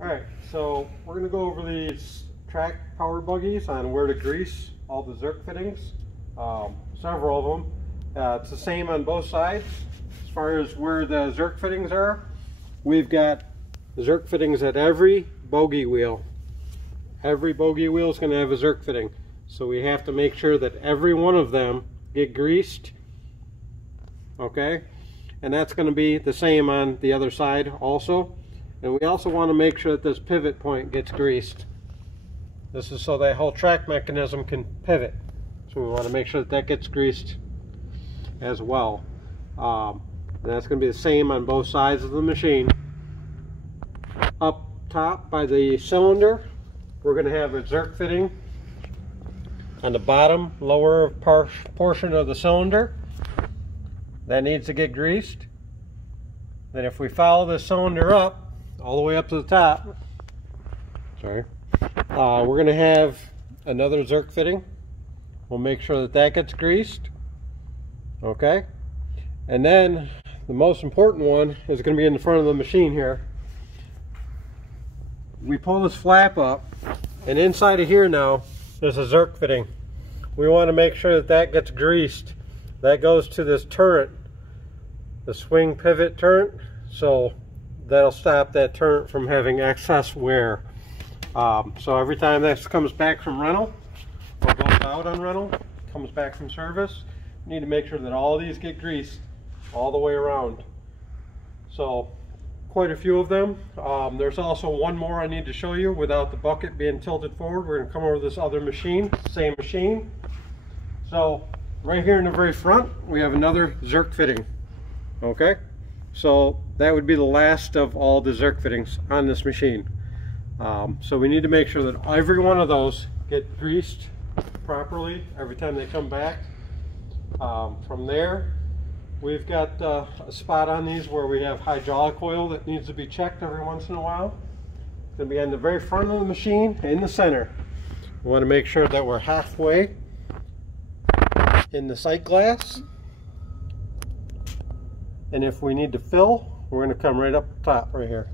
Alright, so we're going to go over these track power buggies on where to grease all the zerk fittings. Several of them. It's the same on both sides. As far as where the zerk fittings are, we've got zerk fittings at every bogey wheel. Every bogey wheel is going to have a zerk fitting. So we have to make sure that every one of them get greased. Okay? And that's going to be the same on the other side also. And we also want to make sure that this pivot point gets greased. This is so that whole track mechanism can pivot. So we want to make sure that that gets greased as well. And that's going to be the same on both sides of the machine. Up top by the cylinder, we're going to have a zerk fitting on the bottom lower portion of the cylinder. That needs to get greased. Then if we follow the cylinder up, all the way up to the top, we're going to have another zerk fitting. We'll make sure that that gets greased. Okay? And then the most important one is going to be in the front of the machine here. We pull this flap up, and inside of here now there's a zerk fitting. We want to make sure that that gets greased. That goes to this turret, the swing pivot turret, so that'll stop that turret from having excess wear. So every time this comes back from rental or goes out on rental, comes back from service, we need to make sure that all these get greased all the way around. So quite a few of them. There's also one more I need to show you without the bucket being tilted forward. We're going to come over to this other machine, same machine. So right here in the very front we have another zerk fitting. Okay, so that would be the last of all the zerk fittings on this machine. So we need to make sure that every one of those get greased properly every time they come back. From there, we've got a spot on these where we have hydraulic oil that needs to be checked every once in a while. It's going to be on the very front of the machine in the center. We want to make sure that we're halfway in the sight glass. And if we need to fill, we're going to come right up top right here.